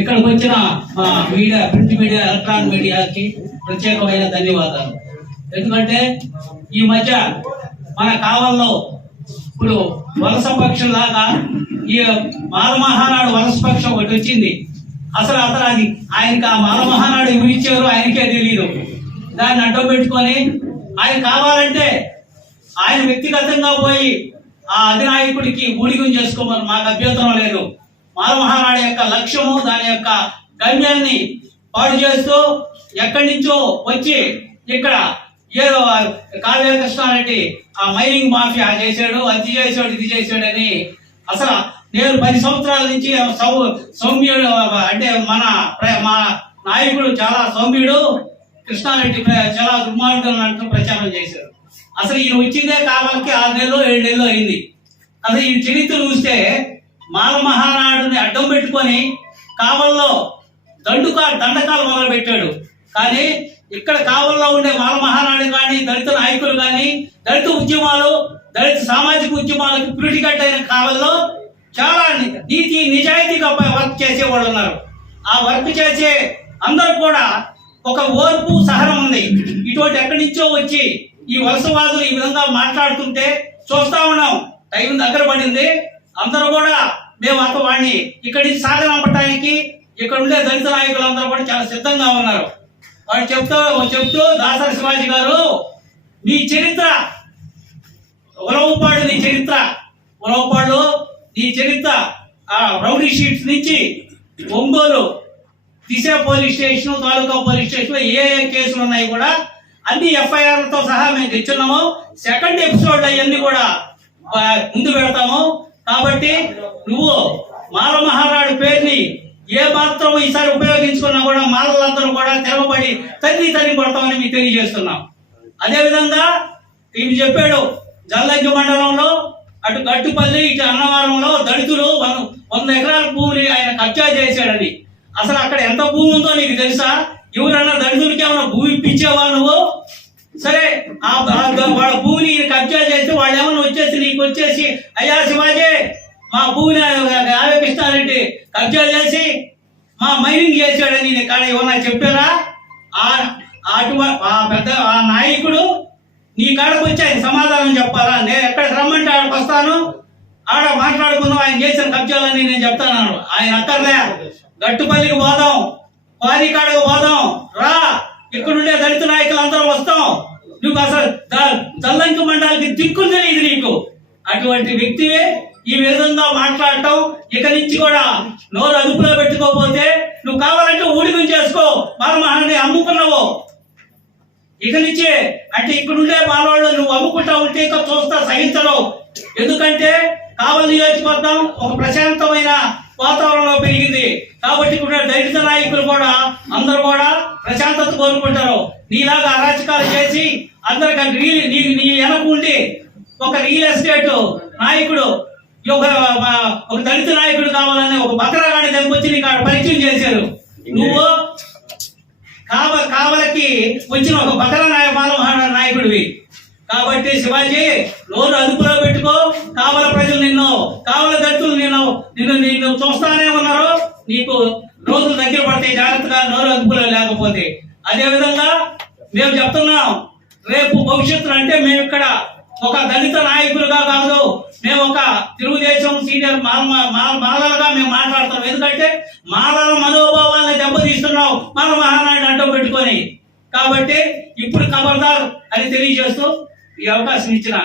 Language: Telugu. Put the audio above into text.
ఇక్కడికి వచ్చిన మీడియా, ప్రింట్ మీడియా, ఎలక్ట్రానిక్ మీడియాకి ప్రత్యేకమైన ధన్యవాదాలు. ఎందుకంటే ఈ మధ్య మన కావల్లో ఇప్పుడు వలస పక్షం లాగా ఈ మాల మహానాడు వలస పక్షం ఒకటి వచ్చింది. అసలు అది ఆయనకి ఆ మాల మహానాడు ఎవరు ఇచ్చారు ఆయనకే తెలియదు. దాన్ని అడ్డం పెట్టుకొని ఆయన కావాలంటే ఆయన వ్యక్తిగతంగా పోయి ఆ అధినాయకుడికి ఊడిగం చేసుకోమని మాకు అభ్యంతరం లేదు. మాల మహానాడు యొక్క లక్ష్యము, దాని యొక్క గమ్యాన్ని పాడు చేస్తూ ఎక్కడి నుంచో వచ్చి ఇక్కడ ఏదో కావ్య కృష్ణారెడ్డి ఆ మైనింగ్ మాఫియా చేశాడు, అది చేశాడు, ఇది చేశాడని. అసలు నేను 10 సంవత్సరాల నుంచి సౌమ్యుడు అంటే మా నాయకుడు చాలా సౌమ్యుడు, కృష్ణారెడ్డి చాలా దుర్మార్గుడు అంటూ ప్రచారం చేశారు. అసలు ఈయన వచ్చిందే కావాలకి 6 నెలలు 7 నెలలు అయింది. అసలు ఈ చరిత్ర చూస్తే మాల మహానాడుని అడ్డం పెట్టుకొని కావల్లో దండకాలు మొదలు పెట్టాడు. కానీ ఇక్కడ కావల్లో ఉండే మాల మహానాడు కానీ, దళిత నాయకులు కానీ, దళిత ఉద్యమాలు, దళిత సామాజిక ఉద్యమాలకు పురిటిగడ్డ అయిన కావల్లో చాలా నీతి నిజాయితీగా వర్క్ చేసేవాళ్ళు ఉన్నారు. ఆ వర్క్ చేసే అందరూ కూడా ఒక ఓర్పు, సహనం ఉంది. ఇటువంటి ఎక్కడి నుంచో వచ్చి ఈ వలసవాదులు ఈ విధంగా మాట్లాడుతుంటే చూస్తా ఉన్నాం. టైం దగ్గర పడింది. అందరూ కూడా మేము వాడిని ఇక్కడి నుంచి సాగనంపడానికి ఇక్కడ ఉండే దళిత నాయకులు అందరూ కూడా చాలా సిద్ధంగా ఉన్నారు. వాడు చెప్తూ దాసరి శివాజీ గారు, నీ చరిత్ర ఉలవపాడు, ఉలవపాడు నీ చరిత్ర ఆ రౌడీ షీట్స్ నుంచి ఒంగోలు దిశ పోలీస్ స్టేషన్, తాలూకా పోలీస్ స్టేషన్ లో ఏ కేసులు ఉన్నాయి కూడా అన్ని ఎఫ్ఐఆర్లతో సహా మేము తెచ్చున్నాము. సెకండ్ ఎపిసోడ్ అవన్నీ కూడా ముందు పెడతాము. కాబట్టి నువ్వు మాల మహానాడు పేరుని ఏ మాత్రం ఈసారి ఉపయోగించుకున్నా కూడా మాలలందరూ కూడా తిరగబడి తన్ని కొడతామని మీకు తెలియజేస్తున్నాం. అదేవిధంగా ఇవి చెప్పాడు, జల్లంకి మండలంలో అటు గట్టుపల్లి ఇటు అన్నవరంలో దళితులు 100 ఎకరాల భూమిని ఆయన కబ్జా చేశాడని. అసలు అక్కడ ఎంత భూమి ఉందో నీకు తెలుసా? ఎవరన్నా దళితులకి ఏమైనా భూమి ఇప్పించావా నువ్వు? సరే, వాళ్ళ భూమిని కబ్జా చేస్తే వాళ్ళు ఏమైనా వచ్చేసి నీకు వచ్చేసి, అయ్యా శివాజీ మా భూమిని కృష్ణారెడ్డి కబ్జా చేసి మా మైనింగ్ చేశాడని కాడ ఏమన్నా చెప్పారా? ఆ నాయకుడు నీ కాడకు వచ్చి ఆయన సమాధానం చెప్పాలా? నేను ఎక్కడికి రమ్మంటే ఆడకు వస్తాను, ఆడ మాట్లాడుకుందాం, ఆయన చేసిన కబ్జాలని నేను చెప్తాను. ఆయన అక్కర్లే, గట్టుపల్లికి పోదాం, పారి కాడకు పోదాం, రా, ఇక్కడుండే దళిత నాయకులు అందరం వస్తాం. నువ్వు అసలు జల్లంకి మండలికి దిక్కులు తెలియదు నీకు. అటువంటి వ్యక్తివే ఈ విధంగా మాట్లాడటం. ఇక నుంచి కూడా నోరు అదుపులో పెట్టుకోకపోతే నువ్వు కావాలంటే ఊడిగం చేసుకో. మాలమహాన్ని అమ్ముకున్నావు. ఇక నుంచే అంటే ఇక్కడుండే మాలవాళ్ళు నువ్వు అమ్ముకుంటా ఉంటే ఇక చూస్తా సహించడం. ఎందుకంటే కావలి నియోజకవర్గం ఒక ప్రశాంతమైన వాతావరణంలో పెరిగింది. కాబట్టి ఇక్కడ దళిత నాయకులు కూడా అందరూ కూడా ప్రశాంతత కోరుకుంటారు. నీలాగా అరాచకాలు చేసి అందరికి నీ వెనక ఉండి ఒక రియల్ ఎస్టేట్ నాయకుడు, ఒక దళిత నాయకుడు కావాలని ఒక బకరాగాడి దగ్గరికి నీకు పరిచయం చేశారు. నువ్వు కావలకి వచ్చిన ఒక బకరా నాయకుడివి. కాబట్టి శివాజీ నోరు అదుపులో పెట్టుకో. కావల ప్రజలు కావల దళితులు నిన్ను చూస్తానే ఉన్నారు. నీకు రోజులు దగ్గర పడితే జాగ్రత్తగా, నోరు అదుపులో లేకపోతే. అదే విధంగా మేము చెప్తున్నాం, రేపు భవిష్యత్తులో అంటే మేము ఇక్కడ ఒక దళిత నాయకులుగా కాదు, మేము ఒక తెలుగుదేశం సీనియర్ మాలలుగా మేము మాట్లాడుతున్నాం. ఎందుకంటే మాలల మనోభావాలను దెబ్బతీస్తున్నాం మాల మహానాడు అడ్డం పెట్టుకొని. కాబట్టి ఇప్పుడు ఖబర్దార్ అని తెలియజేస్తూ ఈ అవకాశం ఇచ్చిన